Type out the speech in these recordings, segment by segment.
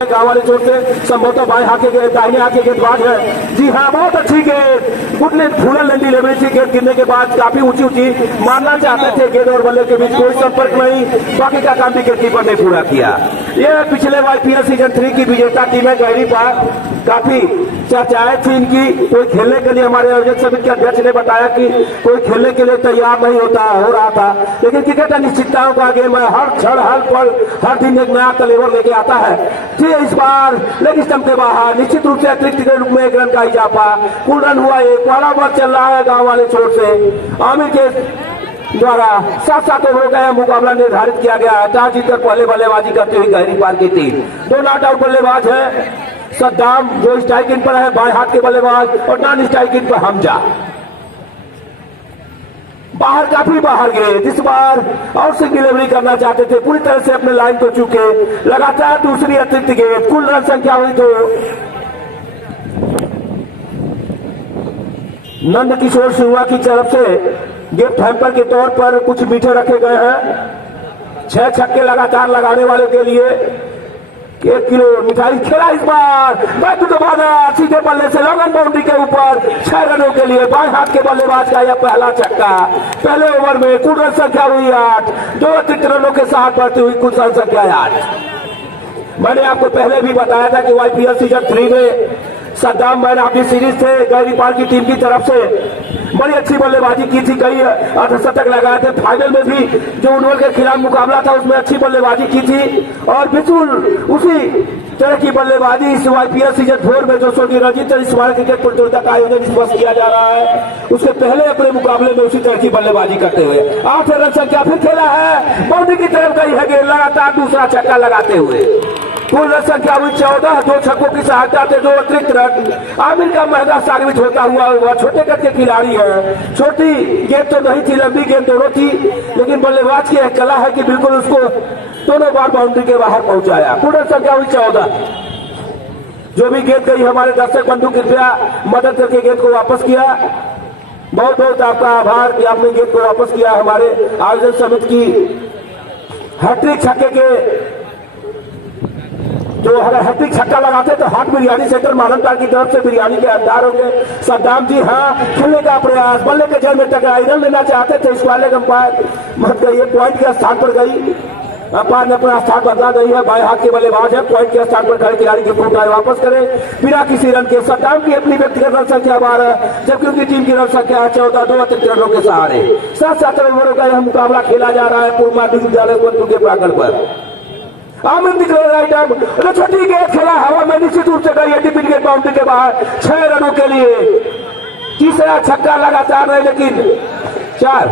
गांव वाले चोट से संभवतः बाएं हाथ के गेंद दाहिने हाथ के गेंदबाज है। जी हाँ, बहुत अच्छी गेंद गुटले फूलन लंडी लेवल थी। गेंद गिरने के बाद काफी ऊंची ऊंची मारना चाहते थे। गेंद और बल्ले के बीच कोई संपर्क नहीं, बाकी का काम विकेट कीपर ने पूरा किया। यह पिछले IPL सीजन 3 की विजेता टीम है गहरी पार। काफी चर्चाएं थी इनकी। कोई खेलने के लिए हमारे आयोजक समिति के अध्यक्ष ने बताया कि कोई खेलने के लिए तैयार नहीं हो रहा था, लेकिन क्रिकेट अनिश्चितताओं का गेम है। हर क्षण हर पल हर दिन एक नया कलेवर लेके आता है। इस बार लेग स्टंप के बाहर निश्चित रूप से अतिरिक्त के रूप में 1 रन का इजाफा। कुल रन हुआ 1। पहला ओवर चल रहा है गांव वाले छोर से। आमिर के द्वारा 7-7 ओवरों का मुकाबला निर्धारित किया गया है। टॉस जीतकर पहले बल्लेबाजी करते हुए गहरी पार की टीम। 2 नॉट आउट बल्लेबाज है। सद्दाम जो स्ट्राइक इन पर है, बाएं हाथ के बल्लेबाज, और नॉन स्ट्राइक इन पर हमजा। बाहर काफी बाहर गए। इस बार और से डिलीवरी करना चाहते थे, पूरी तरह से अपने लाइन को चूके। लगातार दूसरी अतिरिक्त गेंद। कुल रन संख्या हुई तो नंद किशोर सिंह की तरफ से गिफ्ट हैम्पर के तौर पर कुछ मीठे रखे गए हैं। 6 छक्के लगातार लगाने वाले के लिए 1 किलो मिठाई खेला। इस बार बैक टू द बॉर्डर, सीधे बल्ले से लॉन्ग बाउंड्री के ऊपर 6 रनों के लिए बाएं हाथ के बल्लेबाज का यह पहला छक्का। पहले ओवर में कुल रन संख्या हुई 8। 2 अतिरिक्त रनों के साथ बढ़ती हुई कुल रन संख्या 8। मैंने आपको पहले भी बताया था कि IPL सीजन 3 में Saddam man of the series थे गहरी पार की टीम की तरफ से। बड़ी अच्छी बल्लेबाजी की थी, कई अर्धशतक लगाए थे। फाइनल में भी जो उनवल के खिलाफ मुकाबला था उसमें अच्छी बल्लेबाजी की थी, और बिल्कुल उसी तरह की बल्लेबाजी इस IPL सीजन 4 में जो स्वर्गीय रणजीत स्मारक क्रिकेट प्रतियोगिता का आयोजन इस वर्ष किया जा रहा है, उसके पहले अपने मुकाबले में उसी तरह की बल्लेबाजी करते हुए 8 रन संख्या फिर खेला है। बाउंड्री की तरफ गई है गेंद, लगातार दूसरा छक्का लगाते हुए कुल रन संख्या हुई 14। 2 छक्कों की सहायता से 2 अतिरिक्त रन। आमिर का महंगा साबित होता हुआ वह छोटे कद के खिलाड़ी है। छोटी गेंद तो नहीं थी, लंबी गेंद दोनों थी, लेकिन बल्लेबाज की एक कला है कि बिल्कुल उसको दोनों बार बाउंड्री के बाहर पहुंचाया। कुल रन संख्या हुई 14। जो भी गेंद गई, हमारे दर्शक बंधु कृपया मदद करके गेंद को वापस किया। बहुत बहुत आपका आभार कि आपने गेंद को वापस किया। हमारे आयोजन समिति की हैट्रिक छक्के के जो अगर हैट्रिक छक्का लगाते तो हाट बिरयानी सेंटर मानवतार की तरफ से बिरयानी के हकदार होंगे। सद्दाम जी हाँ, खेलने का प्रयास, बल्ले के जल में टकराई, रन लेना चाहते थे। स्क्वायर लेग अंपायर मत गई, पॉइंट के स्थान पर गई। अंपायर ने अपना स्थान बदला गई है। बाएं हाथ के बल्लेबाज है, पॉइंट के स्थान पर खड़े खिलाड़ी की भूमिका वापस करे बिना किसी रन के। सद्दाम की अपनी व्यक्तिगत रन संख्या 12, जबकि उनकी टीम की रन संख्या 14। 2 अतिरिक्त रनों के सहारे 7-7 ओवरों का यह मुकाबला खेला जा रहा है पूर्व माध्यमिक विद्यालय के प्रांगण पर। आमिर निकले राइट आर्म, छोटी गेंद खेला हवा में, निश्चित रूप से गई है टिपिन गेंद बाउंड्री के बाहर 6 रनों के लिए। तीसरा छक्का लगातार है, लेकिन 4,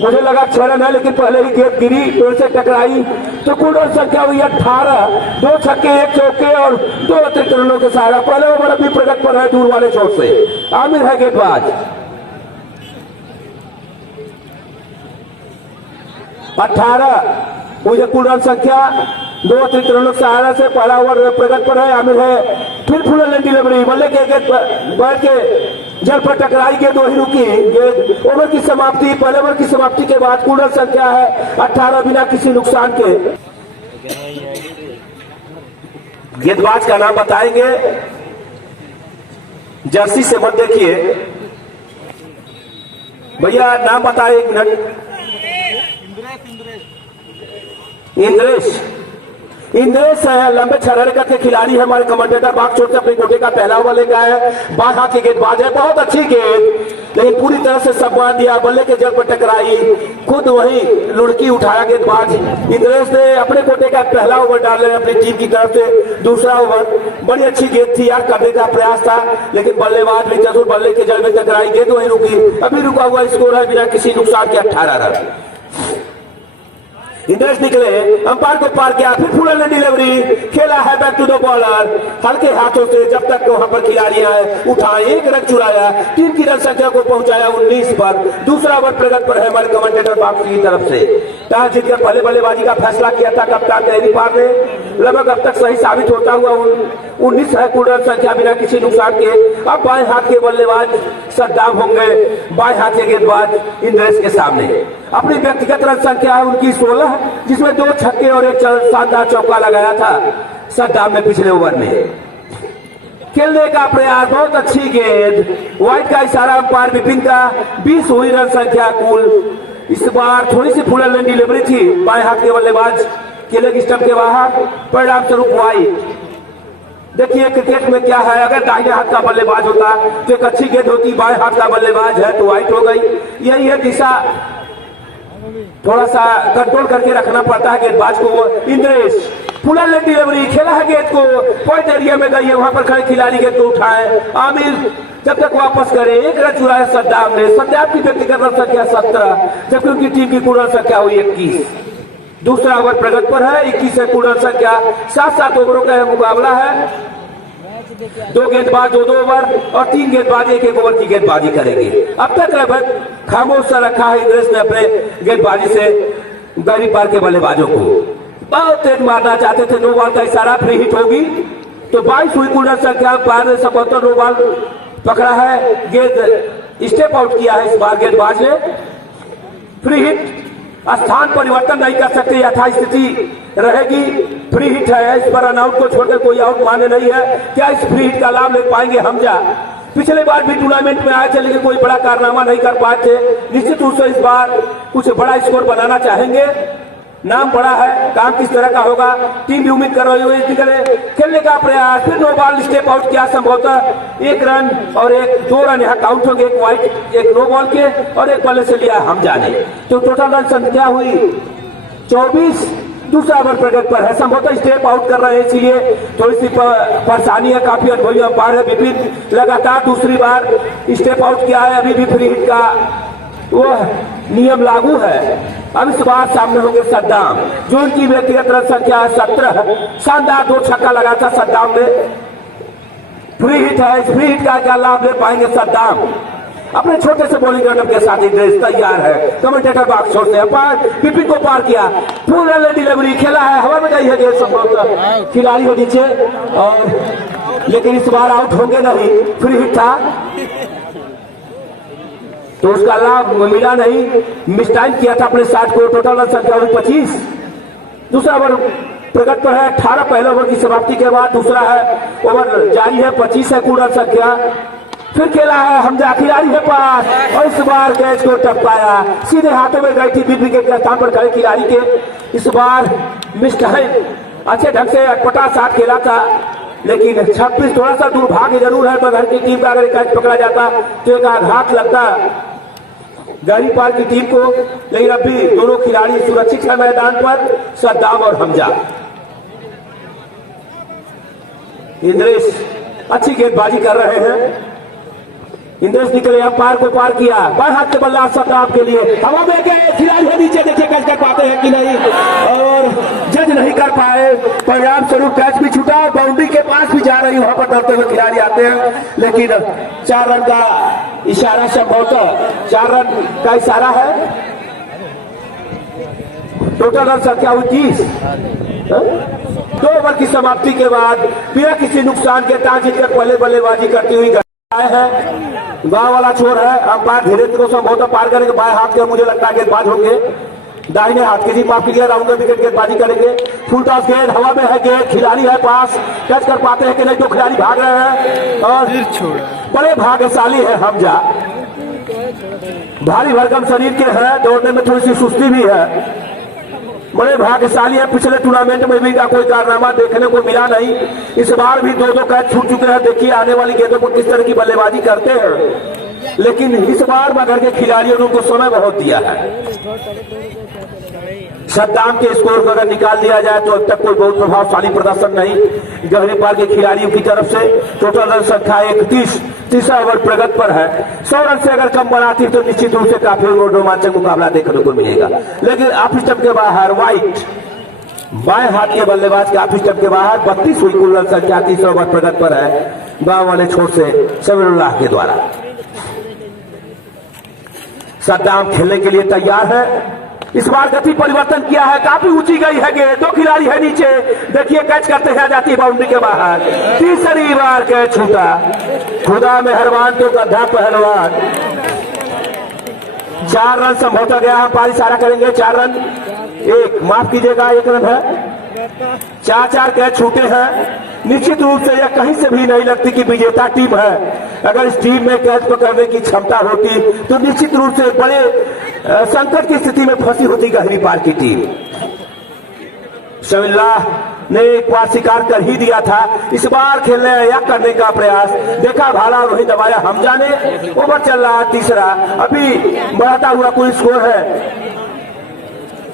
मुझे लगा 6 रन है, लेकिन पहले ही गेंद गिरी, पेड़ से टकराई तो कुल रन संख्या हुई 18। 2 छक्के 1 चौके और 2 अतिरिक्त रनों के सहारा। पहले ओवर अभी प्रगति पर है दूर वाले छोर से। आमिर है गेंदबाज। 18 मुझे कुल रन संख्या 2 अतिरिक्त रनों के सहारा से पहला ओवर प्रगति पर है। आमिर है फिर फुल लंडी डिलीवरी, बल्ले के गेंद बैठ के जल पर टकराई, गेंद वही रुकी। गेंद ओवर की समाप्ति, पहले ओवर की समाप्ति के बाद कुल रन संख्या है 18 बिना किसी नुकसान के। गेंदबाज का नाम बताएंगे, जर्सी से मत देखिए भैया, नाम बताए 1 मिनट। इंद्रेश है, लंबे छरहरे के खिलाड़ी है। हमारे कमेंटेटर बाग छोड़ के अपने गोटे का पहला ओवर लेकर आए। बाएं हाथ की गेंदबाज है, बहुत अच्छी गेंद, लेकिन पूरी तरह से संभाल दिया, बल्ले के जल पर टकराई, खुद वही लुढ़की उठाया गेंदबाज। इंद्रेश ने अपने गोटे का पहला ओवर डाल रहे अपनी टीम की तरफ से। दूसरा ओवर बड़ी अच्छी गेंद थी यार, करने का प्रयास था, लेकिन बल्लेबाज भी जरूर बल्ले के जल में टकराई, गेंद वही रुकी। अभी रुका हुआ स्कोर है बिना किसी नुकसान के 18 रन। इंद्रेश निकले, अंपायर को पार किया, फिर फुल डिलीवरी खेला है बैक टू द बॉलर। हल्के हाथों से जब तक वहां पर खिलाड़ी आए उठाए, 1 रन चुराया, टीम की रन संख्या को पहुंचाया 19 पर। दूसरा ओवर प्रगति पर है हमारे कमेंटेटर बापू की तरफ से। टॉस जीतकर पहले बल्लेबाजी का फैसला किया था कप्तान गहरी पार ने। लगभग अब तक सही साबित होता हुआ 19 है कुल रन संख्या बिना किसी नुकसान के। अब बाएं हाथ के बल्लेबाज सद्दाम होंगे, बाएं हाथ के गेंदबाज इंद्रेश के सामने। अपनी व्यक्तिगत रन संख्या है उनकी 16, जिसमें 2 छक्के और 1 शानदार चौका लगाया था। सद्दाम ने पिछले ओवर में खेलने का प्रयास, बहुत अच्छी गेंद, वाइड का इशारा अंपायर विपिन का। 20 हुई रन संख्या कुल। इस बार थोड़ी सी फुल लेन डिलीवरी थी बाएं हाथ के बल्लेबाज के लेग स्टंप के बाहर, परिणाम स्वरूप वाइड। देखिए क्रिकेट में क्या है, अगर दाहिने हाथ का बल्लेबाज होता तो एक अच्छी गेंद होती, बाएं हाथ का बल्लेबाज है तो वाइड हो गई। यही है दिशा, थोड़ा सा कंट्रोल करके रखना पड़ता है गेंदबाज को। इंद्रेश फुल लेग डिलीवरी, खेला है गेंद को, पॉइंट एरिया में गई है, वहां पर खड़े खिलाड़ी गेंद को उठाए। आमिर जब तक वापस करे, एक रन चुराया सद्दाम ने। सद्दाम की व्यक्तिगत रन संख्या 17, जबकि उनकी टीम की कुल रन संख्या हुई 21। दूसरा ओवर प्रगति पर है, 21 है कुल रन संख्या। 7-7 ओवरों का मुकाबला है। 2 गेंदबाज 2-2 ओवर और 3 गेंदबाज 1-1 ओवर की गेंदबाजी करेंगे। अब तक लगभग खामोश सा रखा है इंद्रेश ने अपने गेंदबाजी से गहरी पार के बल्लेबाजों को। बहुत तेज मारना चाहते थे, 2 बॉल का इशारा, फ्री हिट होगी तो 22 हुई कुल रन संख्या। पार ने 77 बॉल पकड़ा है, गेंद स्टेप आउट किया है इस बार गेंदबाज ने। फ्री हिट, स्थान परिवर्तन नहीं कर सकते, यथास्थिति रहेगी। फ्री हिट है, इस पर रनआउट को छोड़कर कोई आउट माने नहीं है। क्या इस फ्री हिट का लाभ ले पाएंगे हमजा? पिछले बार भी टूर्नामेंट में आए थे लेकिन कोई बड़ा कारनामा नहीं कर पाए थे। निश्चित रूप से इस बार कुछ बड़ा स्कोर बनाना चाहेंगे। नाम बड़ा है, काम किस तरह का होगा, टीम भी उम्मीद कर रही हुई खेलने का प्रयास। फिर 2 बॉल स्टेप आउट किया, संभवतः 1 रन और 2 रन यहाँ काउंट होंगे, एक वाइड, एक नो बॉल के और 1 बल्ले से लिया हमजा ने। तो टोटल रन संख्या हुई 24। दूसरा ओवर प्रगति पर है, संभवतः स्टेप आउट कर रहे हैं, इसलिए थोड़ी सी परेशानी है। काफी अनुभवी अंपायर है विपिन, लगातार दूसरी बार स्टेप आउट किया है। अभी भी फ्री हिट का वह नियम लागू है। अब इस बार सामने होंगे सद्दाम, जो उनकी व्यक्तिगत रन संख्या है 17। शानदार 2 छक्का लगा था सद्दाम ने। फ्री हिट है, इस फ्री हिट का क्या लाभ ले पाएंगे सद्दाम? अपने छोटे से बॉलिंग रनअप के साथ इंद्रेश तैयार है। कमेंटेटर बॉक्स छोड़ से पार, विपिन को पार किया, फुल रन डिलीवरी, खेला है, हवा में गई है गेंद, संभवतः खिलाड़ी हो नीचे, और लेकिन इस बार आउट होंगे नहीं, फ्री हिट था तो उसका लाभ मिला नहीं। मिस टाइम किया था अपने साथ को। टोटल रन संख्या हुई 25। दूसरा ओवर प्रगति पर है, 18 पहले ओवर की समाप्ति के बाद। दूसरा है ओवर जारी है, 25 है कुल रन संख्या। फिर खेला है हमजा, खिलाड़ी है पास और इस बार कैच को टपकाया, सीधे हाथों में गई थी बीच विकेट के स्थान पर खड़े खिलाड़ी के। इस बार मिस टाइम, अच्छे ढंग से अटपटा साथ खेला था लेकिन 26 थोड़ा सा दुर्भाग्य जरूर है। मगर की टीम का अगर कैच पकड़ा जाता तो एक आघात लगता गहरी पार की टीम को, लेकिन अब भी दोनों खिलाड़ी सुरक्षित है मैदान पर, सद्दाम और हमजा। इंद्रेश अच्छी गेंदबाजी कर रहे हैं। इंद्रेश निकले, अंपायर को पार किया, बाएं हाथ से बल्ला सद्दाम के लिए, हवा में गए, खिलाड़ी है नीचे, देखिए कैच कर पाते हैं कि नहीं, और जज नहीं कर पाए। परिणाम स्वरूप कैच भी छूटा, बाउंड्री के पास भी जा रही, वहां पर डरते हुए खिलाड़ी आते हैं, लेकिन 4 रन का इशारा, संभवतः 4 रन का इशारा है। टोटल रन संख्या हुई 30। 2 ओवर की समाप्ति के बाद बिना किसी नुकसान के टॉस जीतकर पहले बल्लेबाजी करती हुई है। गांव वाला छोर है, अंपायर धीरेन्द्र को संभवतः पार करेंगे। बाएं हाथ के मुझे लगता है गेंदबाज होंगे, दाहिने हाथ की जीप आपके लिए राउंड विकेट गेंदबाजी करेंगे। फुल टॉस गेंद, हवा में है गेंद, खिलाड़ी है पास, कैच कर पाते हैं कि नहीं, 2 खिलाड़ी भाग रहे हैं और बड़े भाग्यशाली है हमजा। भारी भरकम शरीर के हैं, दौड़ने में थोड़ी सी सुस्ती भी है, बड़े भाग्यशाली है। पिछले टूर्नामेंट में भी कोई कारनामा देखने को मिला नहीं, इस बार भी 2-2 कैच छूट चुके हैं। देखिए आने वाली गेंदों पर किस तरह की बल्लेबाजी करते हैं, लेकिन इस बार मगर के खिलाड़ियों ने उनको समय बहुत दिया है। सद्दाम के स्कोर को अगर निकाल दिया जाए तो अब तक कोई बहुत प्रभावशाली प्रदर्शन नहीं गहरे पार के खिलाड़ियों की तरफ से। टोटल रन संख्या 31। तीसरा ओवर प्रगति पर है, 100 रन से अगर कम बनाती तो निश्चित रूप से काफी रोमांचक मुकाबला देखने को मिलेगा। लेकिन ऑफ स्टंप के बाहर वाइट, बाएं हाथ के बल्लेबाज के ऑफ स्टंप के बाहर 32 हुई कुल रन संख्या। तीसरा ओवर प्रगति पर है, गांव वाले छोर से समीरुल्लाह के द्वारा। सद्दाम खेलने के लिए तैयार है, इस बार गति परिवर्तन किया है, काफी ऊंची गई है गेंद, 2 खिलाड़ी है नीचे, देखिए कैच करते हैं, जाती है बाउंड्री के बाहर। तीसरी बार कैच छूटा, खुदा मेहरबान तो गधा पहलवान। 4 रन संभवतः गया, हम पारी सारा करेंगे। 4 रन, 1 माफ कीजिएगा, 1 रन है, 4 कैच छूटे हैं। निश्चित रूप से यह कहीं से भी नहीं लगती कि विजेता टीम है। अगर इस टीम में कैच पकड़ने की क्षमता होती तो निश्चित रूप से बड़े संकट की स्थिति में फंसी होती गहरी पार की टीम। शमिल्लाह ने एक बार शिकार कर ही दिया था, इस बार खेलने या करने का प्रयास देखा भाला वही दबाया हमजा ने। ओवर चल रहा तीसरा, अभी बढ़ता हुआ कुल स्कोर है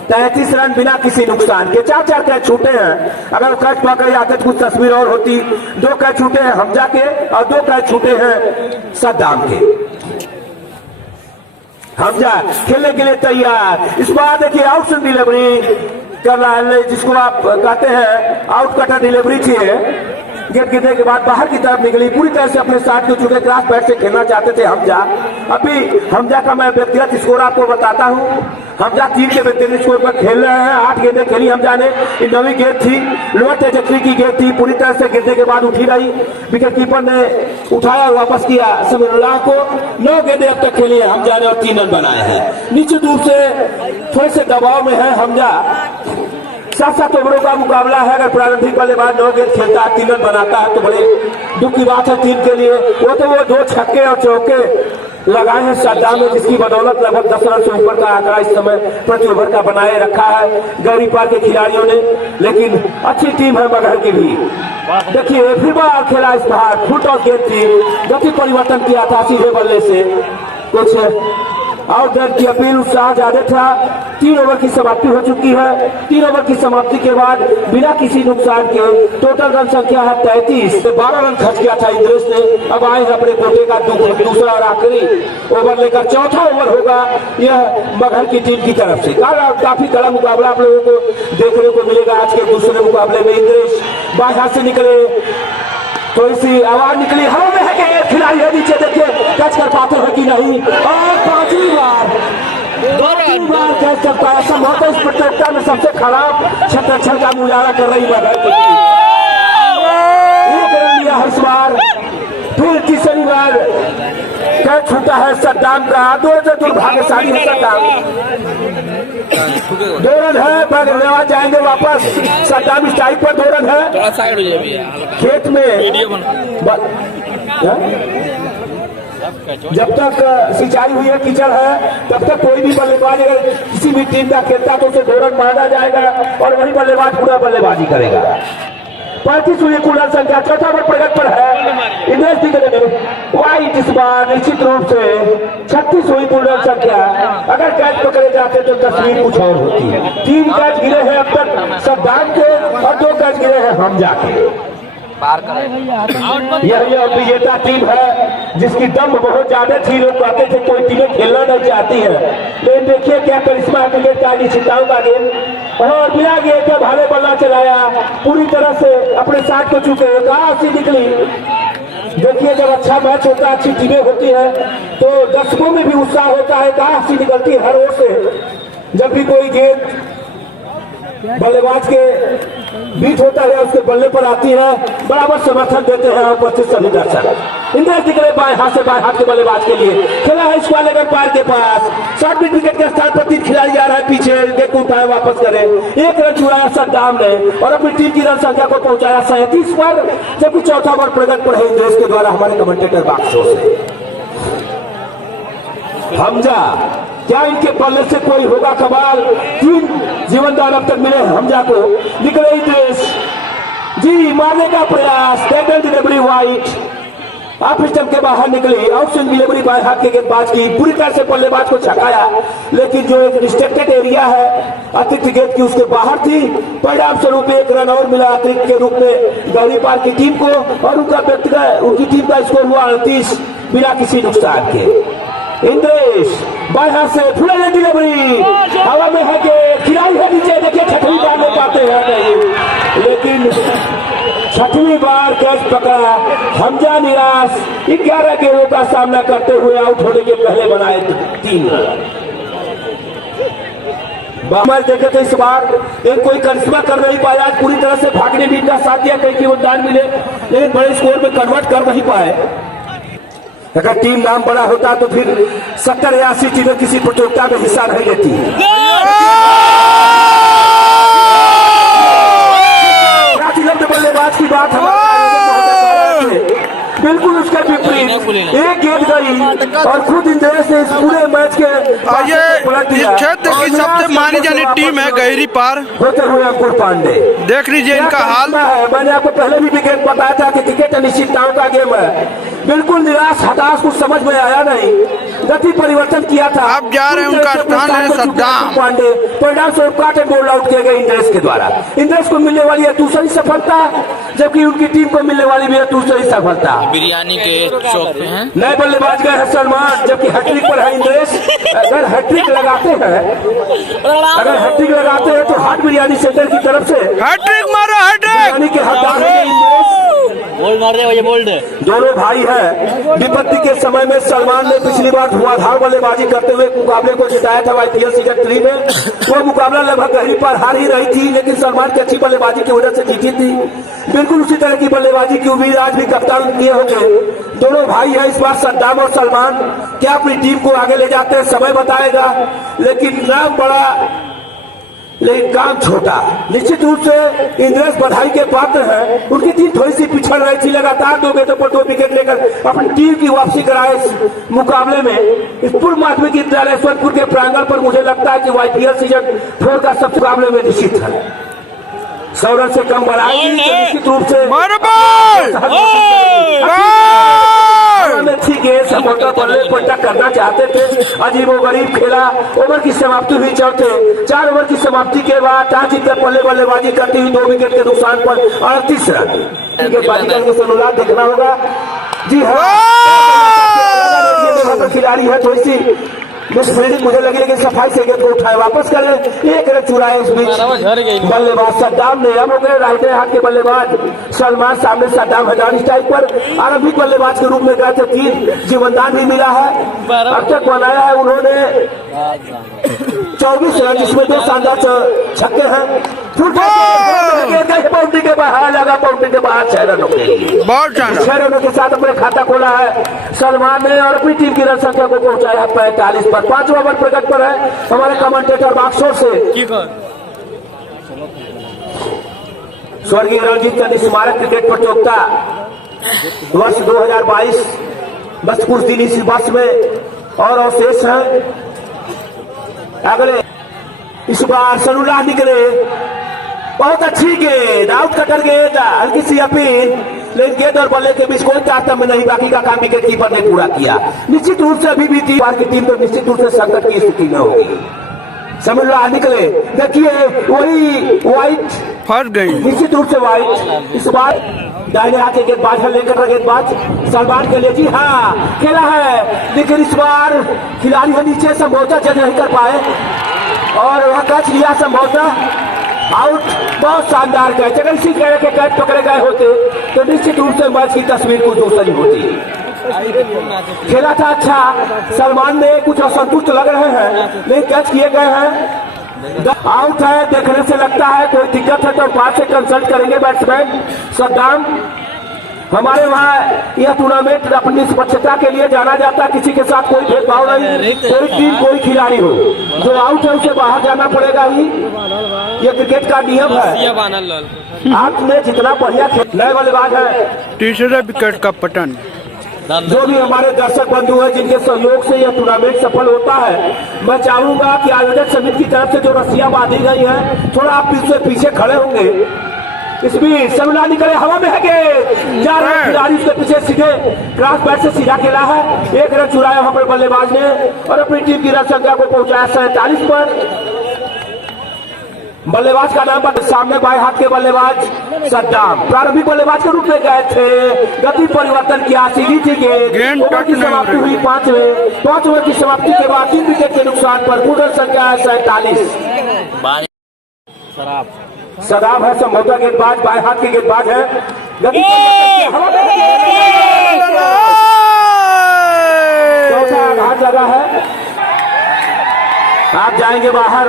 33 रन बिना किसी नुकसान के। 4 कैच छूटे हैं। अगर कैच पकड़ जाते तो कुछ तस्वीर और होती। 2 कैच छूटे हैं हमजा के और 2 कैच छूटे हैं सद्दाम के। हमजा खेलने के लिए तैयार। इस बार देखिए आउट डिलीवरी कर रहा है, जिसको आप कहते हैं आउट कटर डिलीवरी थी। गेट गिरने के बाद बाहर की तरफ निकली, पूरी तरह से अपने साथ के चुके क्लास बैट से खेलना चाहते थे हमजा। अभी हमजा का मैं व्यक्तिगत स्कोर आपको बताता हूं। हमजा 3 के व्यक्तिगत स्कोर पर खेल रहे हैं। 8 गेंदें खेली हमजा ने। 9वीं गेंद थी, लोअर ट्रेजेक्टरी की गेंद थी, पूरी तरह से गिरने के बाद उठी रही। विकेट कीपर ने उठाया और वापस किया समीरुल्लाह को। 9 गेंदें अब तक खेली है हमजा ने और 3 रन बनाए हैं। निश्चित रूप से थोड़े से दबाव में है हमजा। 7 ओवरों का मुकाबला है। अगर प्रारंभिक बल्लेबाज 9 गेंद खेलता है, 3 रन बनाता है तो बड़े दुख की बात है टीम के लिए। वो तो वो 2 छक्के और चौके लगाए हैं सद्दाम ने, जिसकी बदौलत लगभग 10 रन से ऊपर का आंकड़ा इस समय प्रति ओवर का बनाए रखा है गहरी पार के खिलाड़ियों ने। लेकिन अच्छी टीम है मगहर की भी। देखिए फिर बार खेला इस बार, फुट और गेंद थी, गति परिवर्तन किया था सीधे बल्ले से। कुछ आउट देर की अपील, उत्साह ज्यादा था। 3 ओवर की समाप्ति हो चुकी है। 3 ओवर की समाप्ति के बाद बिना किसी नुकसान के टोटल रन संख्या है 33। 12 रन खर्च किया था इंद्रेश ने। अब आए हैं अपने कोटे का दूसरा और आखिरी ओवर लेकर। चौथा ओवर होगा यह मगहर की टीम की तरफ से। काफी कड़ा मुकाबला आप लोगों को देखने को मिलेगा आज के दूसरे मुकाबले में। इंद्रेश बाएं हाथ से निकले, थोड़ी सी आवाज निकली, हवा में है कि खिलाड़ी है नीचे, देखिए कैच कर पाते हैं कि नहीं। और 5वीं बार कैच कर पाया। संभवतः इस प्रतियोगिता में सबसे खराब क्षेत्रक्षण का मुजाहरा कर रही है। 1 रन लिया है इस बार। फिर तीसरी बार कैच छूटा है सद्दाम का। 2 से दुर्भाग्यशाली है सद्दाम। 2 रन है, पर लेवा जाएंगे वापस। सद्दाम स्ट्राइक पर 2 रन है। खेत में जब तक सिंचाई हुई है, कीचड़ है, तब तक कोई भी बल्लेबाज अगर किसी भी टीम का खेलता तो उसे 2 रन माना जाएगा और वही बल्लेबाज पूरा बल्लेबाजी करेगा। 35 हुई कुल रन संख्या। चौथा ओवर प्रगति पर है इंद्रेश दिग्गज वाइट इस बार। निश्चित रूप से 36 हुई कुल रन संख्या। अगर कैच पकड़े जाते तो तस्वीर कुछ और होती है। 3 कैच गिरे हैं अब तक सद्दाम के और 2 कैच गिरे हैं हमजा के। यह विजेता टीम है जिसकी दम बहुत ज्यादा थी। लोग कहते थे कोई टीमें खेलना नहीं चाहती है, लेकिन देखिए क्या करिश्मा क्रिकेट का निश्चिताओं का गेम। और बिना गेंद के भाले बल्ला चलाया, पूरी तरह से अपने साथ को चुके। कहां सी निकली। देखिए जब अच्छा मैच होता है, अच्छी टीमें होती है तो दर्शकों में भी उत्साह होता है। कहां सी निकलती है हर ओर से। जब भी कोई गेंद बल्लेबाज के बीट होता है उसके बल्ले पर आती है, बराबर समर्थन देते हैं उपस्थित सभी दर्शक। इंद्रेश निकले बाएं हाथ से बाएं हाथ के बल्लेबाज के लिए। खेला है स्क्वायर लेकर पार के पास। शॉर्ट मिड विकेट के स्थान पर 3 खिलाड़ी जा रहा है पीछे। देखो उठाए वापस करे। 1 रन छुड़ाया सद्दाम ने और अपनी टीम की रन संख्या को पहुंचाया 37 पर। जबकि चौथा ओवर प्रगति पर है इंद्रेश के द्वारा हमारे कमेंटेटर बॉक्स से। हमजा, क्या इनके बल्ले से कोई होगा कमाल। 3 जीवनदान अब तक मिले हमजा को। निकले इंद्रेश जी, मारने का प्रयास। Tackle delivery white off stump के बाहर निकली। आउट स्विंग डिलीवरी बाएं हाथ के गेंदबाज की, पूरी तरह से बल्लेबाज को छकाया। लेकिन जो एक रिस्ट्रिक्टेड एरिया है अतिरिक्त गेंद की, उसके बाहर थी। परिणाम स्वरूप 1 रन और मिला अतिरिक्त के रूप में गहरी पार की टीम को। और उनकी टीम का स्कोर हुआ 38 बिना किसी नुकसान के। इंद्रेश बाएं हाथ से फुल डिलीवरी, हवा में है कि खिलाड़ी है नीचे। देखिए 6वीं बार नहीं पाते हैं नहीं, लेकिन 6वीं बार कैच पकड़ा। हमजा निराश 11 गेंदों का सामना करते हुए आउट होने के पहले बनाए 3 रन। मैच देखे थे इस बार एक कोई करिश्मा कर नहीं पाया। पूरी तरह से भागने भी का साथ दिया, कई योगदान मिले, लेकिन बड़े स्कोर में कन्वर्ट कर नहीं पाए। अगर टीम नाम बड़ा होता तो फिर 70 या 80 टीमें किसी प्रतियोगिता में हिस्सा नहीं लेती। बिल्कुल उसके विपरीत एक गेंद गई और खुद इंद्रेश ने इस पूरे मैच के ये इस क्षेत्र की सबसे मानी जानी टीम है गहरी पार होते हुए अंकुर पांडे। देख लीजिए इनका हाल है, मैंने आपको पहले भी विकेट बताया था कि क्रिकेट अनिश्चितताओं का गेम है। बिल्कुल निराश हताश, कुछ समझ में आया नहीं, गति परिवर्तन किया था। अब जा रहे हैं उनका स्थान है सद्दाम पांडे, परिणाम स्वरूप काट एंड बोल्ड आउट किए गए इंद्रेश के द्वारा। इंद्रेश को मिलने वाली है दूसरी सफलता, जबकि उनकी टीम को मिलने वाली भी है दूसरी सफलता। बिरयानी के शौक पे हैं। नए बल्लेबाज गए हैं सलमान, जबकि हैट्रिक पर है इंद्रेश। अगर हैट्रिक लगाते हैं तो हाट बिरयानी सेंटर की तरफ से हैट्रिक मारो, हैट्रिक बिरयानी के हकदार हैं इंद्रेश। बोल्ड मार रहे हो, ये बोल्ड दोनों भाई हैं। विपत्ति के समय में सलमान ने पिछली बार धुआंधार बल्लेबाजी करते हुए मुकाबले को जिताया था IPL सीजन 3 में। वो मुकाबला लगभग गहरी पर हार ही रही थी, लेकिन सलमान की अच्छी बल्लेबाजी की वजह से जीती थी। बिल्कुल उसी तरह की बल्लेबाजी की उम्मीद आज भी कप्तान किए होंगे। दोनों भाई हैं इस बार सद्दाम और सलमान। क्या अपनी टीम को आगे ले जाते हैं समय बताएगा, लेकिन नाम बड़ा लेकिन काम छोटा। निश्चित रूप से इंद्रेश बधाई के पात्र हैं। उनकी टीम थोड़ी सी पिछड़ रही थी, लगातार 2 गेंदों पर 2 विकेट लेकर अपनी टीम की वापसी कराए इस मुकाबले में। इस पूर्व माध्यमिक विद्यालय यशवंतपुर के प्रांगण पर मुझे लगता है कि IPL सीजन 4 का सब मुकाबले में निश्चित है। 100 रन से कम बनाएगी तो निश्चित रूप से अच्छी गेंद सपोर्टर बल्ले पट्टा करना चाहते थे। अजीबो गरीब खेला। ओवर की समाप्ति हुई चौथे 4 ओवर की समाप्ति के बाद टॉस जीतकर पहले बल्लेबाजी करती हुई 2 विकेट के नुकसान पर 38 रन के अनुराग देखना होगा। जी हाँ, खिलाड़ी है, थोड़ी सी मिसफील्डिंग मुझे लगी, लेकिन सफाई से गेंद को उठाए वापस कर ले। 1 रन चुराए इस बीच बल्लेबाज सद्दाम ने। अब हो गए राइट हाथ के बल्लेबाज सलमान, सामने सद्दाम हजारी स्ट्राइक पर आरंभिक बल्लेबाज के रूप में गए थे। 3 जीवनदान भी मिला है। अब तक बनाया है उन्होंने 24 रन, जिसमें 2 शानदार छक्के हैं। बाउंड्री के बाहर लगा, बाउंड्री के बाहर 6 रनों के लिए 6 रनों के साथ अपने खाता खोला है सलमान ने और अपनी टीम की रन संख्या को पहुंचाया है 45 पर। 5वां ओवर प्रगति पर है हमारे कमेंटेटर बाक्सोर से। स्वर्गीय रणजीत चंद स्मारक क्रिकेट प्रतियोगिता वर्ष 2022 बस कुछ दिन इसी वर्ष में और अवशेष है। अगले इस बार सनुल्लाह निकले, बहुत अच्छी गेंद, आउट कटर गेंद, हल्की सी अपील, लेकिन गेंद और बल्ले के बीच कोई तारतम्य नहीं। बाकी का काम विकेट कीपर ने पूरा किया। निश्चित रूप से अभी भी की टीम तो निश्चित रूप से संकट की स्थिति में होगी। सनुल्लाह निकले, देखिए वही व्हाइट फंस गई, निश्चित रूप से व्हाइट। इस बार दाहिने हाथ के गेंदबाज है, लेकर गेंदबाज सलमान के लिए। जी हाँ, खेला है, लेकिन इस बार खिलाड़ी है नीचे, संभवतः जज नहीं कर पाए और वह कैच लिया, संभवतः आउट। बहुत शानदार कैच, अगर इसी तरह के कैच पकड़े गए होते तो निश्चित रूप से मैच की तस्वीर कुछ दूसरी होती। खेला था अच्छा, सलमान ने कुछ असंतुष्ट लग रहे हैं, लेकिन कैच किए गए हैं। आउट है, देखने से लगता है कोई दिक्कत है तो बाद से कंसल्ट करेंगे बैट्समैन सद्दाम। हमारे वहाँ यह टूर्नामेंट अपनी निष्पक्षता के लिए जाना जाता है, किसी के साथ कोई भेदभाव नहीं। कोई टीम कोई खिलाड़ी हो, जो आउट है उसे बाहर जाना पड़ेगा ही, ये क्रिकेट का नियम है। आपने जितना बढ़िया खेल, नए बल्लेबाज है, तीसरे विकेट का पतन। जो भी हमारे दर्शक बंधु हैं जिनके सहयोग से यह टूर्नामेंट सफल होता है, मैं चाहूंगा कि आयोजक समिति की तरफ से जो रस्सियां बांधी गई हैं, थोड़ा आप पीछे खड़े होंगे। इस बीच सनुल्लाह निकले, हवा में है कि 4 रन खिलाड़ी उसके पीछे सीधे क्रॉस बैट से सीधा खेला है। 1 रन चुराया वहां पर बल्लेबाज ने और अपनी टीम की रन संख्या को पहुंचाया 47 पर। बल्लेबाज का नाम पर सामने बाएं हाथ के बल्लेबाज सद्दाम प्रारंभिक बल्लेबाज के रूप में गए थे। गति परिवर्तन किया, सीधी थी गेंद। ओवर की समाप्ति हुई 5 ओवर की समाप्ति के बाद 3 विकेट के नुकसान पर कुल रन संख्या है 47। सदाब है संभवतः गेंदबाज, बाएं हाथ के गेंदबाज है। गति चौथा आघात लगा है, आप जाएंगे बाहर,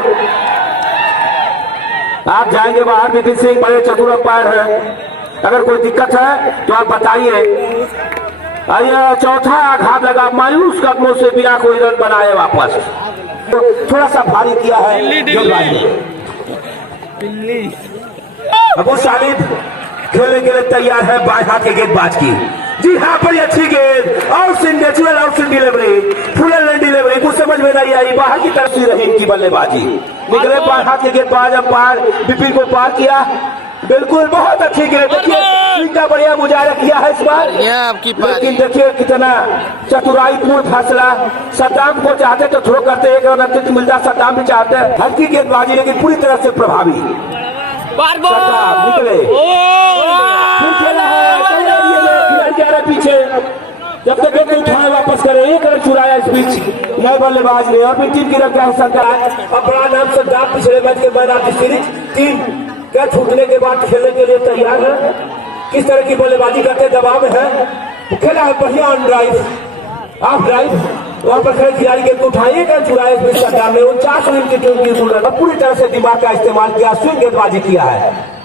आप जाएंगे बाहर। नितिन सिंह बड़े चतुर अंपायर हैं, अगर कोई दिक्कत है तो आप बताइए। चौथा आघात लगा, मायूस कदमों से बिना कोई रन बनाए वापस। थोड़ा सा भारी किया है गेंदबाज ने। अबू सालिब खेलने के लिए तैयार है बाएं हाथ के गेंदबाज की। जी हाँ, बड़ी अच्छी गेंद, out natural out delivery, full and delivery, कुछ समझ में नहीं आई, बाहर की तरफ से रही इनकी बल्लेबाजी। निकले बाएं हाथ के गेंदबाज, अंपायर विपिन को पार किया। बिल्कुल बहुत अच्छी गेंद, देखिए इनका बढ़िया मुजाहरा किया है इस बार। लेकिन देखिए कितना चतुराईपूर्ण फैसला। सद्दाम को चाहते तो थ्रो करते, एक रन अतिरिक्त मिलता, सद्दाम भी चाहते हैं हल्की गेंदबाजी, लेकिन पूरी तरह से प्रभावी। सद्दाम निकले, फिर खेला है, जा रहा पीछे, जब तक एक उठाए वापस करे, एक रन चुराया इस बीच नए बल्लेबाज ने। और फिर टीम की रखा है सरकार, अब बड़ा नाम सद्दाम पिछले मैच के man of the series. Team क्या छूटने के बाद खेलने के लिए तैयार है, किस तरह की बल्लेबाजी करते दबाव में है। खेला है बढ़िया ऑन ड्राइव, ऑफ ड्राइव, वहां पर खड़े खिलाड़ी गेंद को उठाइए, क्या चुराए इस बीच सद्दाम ने। 49 रन की टीम की पूरी तरह से दिमाग का इस्तेमाल किया, स्विंग गेंदबाजी किया है।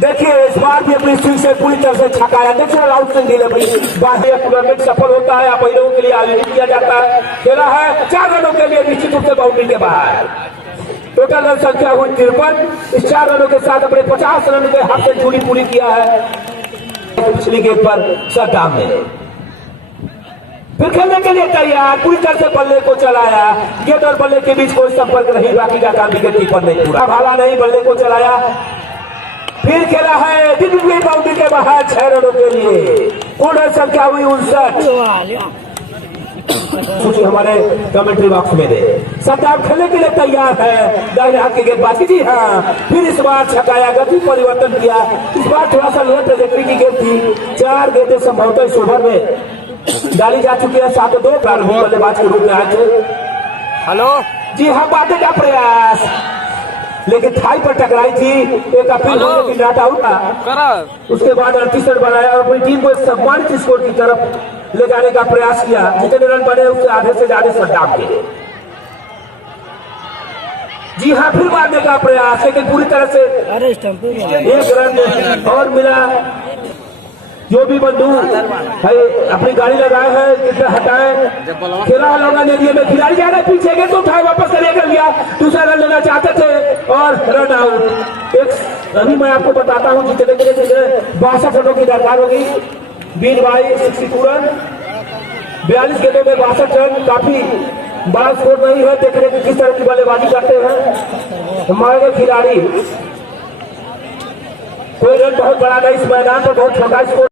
देखिए इस बार भी अपनी स्विंग से पूरी तरह से छकाया, नेचुरल आउट स्विंग डिलीवरी, बाहर टूर्नामेंट सफल होता है, आप लोगों के लिए आयोजित किया जाता है। खेला है 4 रनों के लिए निश्चित रूप से बाउंड्री के बाहर। टोटल रन संख्या हुई 53। इस 4 रनों के साथ अपने 50 रन के हाफ सेंचुरी पूरी किया है पिछली गेंद पर सद्दाम ने। फिर खेलने के लिए तैयार, पूरी तरह से बल्ले को चलाया, गेंद और बल्ले के बीच कोई संपर्क नहीं, बाकी का काम विकेट कीपर नहीं पूरा भाला नहीं, बल्ले को चलाया। फिर खेला है दिग्विजय बाउंड्री के बाहर 6 रनों के लिए। कुल रन संख्या हुई 59। सूची हमारे कमेंट्री बॉक्स में दे। सद्दाम खेलने के लिए तैयार है, दाहिने हाथ के गेंदबाज। जी हाँ, फिर इस बार छकाया, गति परिवर्तन किया, इस बार थोड़ा सा लोअर ट्रैजेक्टरी की गेंद थी। 4 गेंदें संभवतः इस ओवर में डाली जा चुकी है। 7-2 प्रारंभिक बल्लेबाज के रूप में आए थे। हेलो जी हाँ, बातें का प्रयास, लेकिन थाई पर टकराई थी, एक अपील होने की नॉट आउट था। उसके बाद 38 रन बनाया और अपनी टीम को एक सम्मानित स्कोर की तरफ ले जाने का प्रयास किया। जितने रन बने उससे आधे से ज्यादा सद्दाम के। जी हाँ, फिर मारने का प्रयास, लेकिन पूरी तरह से 1 रन और मिला। जो भी बंधु है अपनी गाड़ी लगाए हैं, कितना हटाए, खेला लोगों ने लिए में खिलाड़ी जा रहे पीछे गए तो उठाए वापस से लेकर गया, दूसरा रन लेना चाहते थे और रन आउट। अभी मैं आपको बताता हूँ जितने के लिए 62 रनों की दरकार होगी। 20 बाई 62 रन, 42 गेंदों में 62 रन, काफी बड़ा स्कोर नहीं है। देख रहे किस तरह की बल्लेबाजी करते हैं हमारे खिलाड़ी। कोई रन बहुत बड़ा नहीं, इस मैदान पर बहुत छोटा स्कोर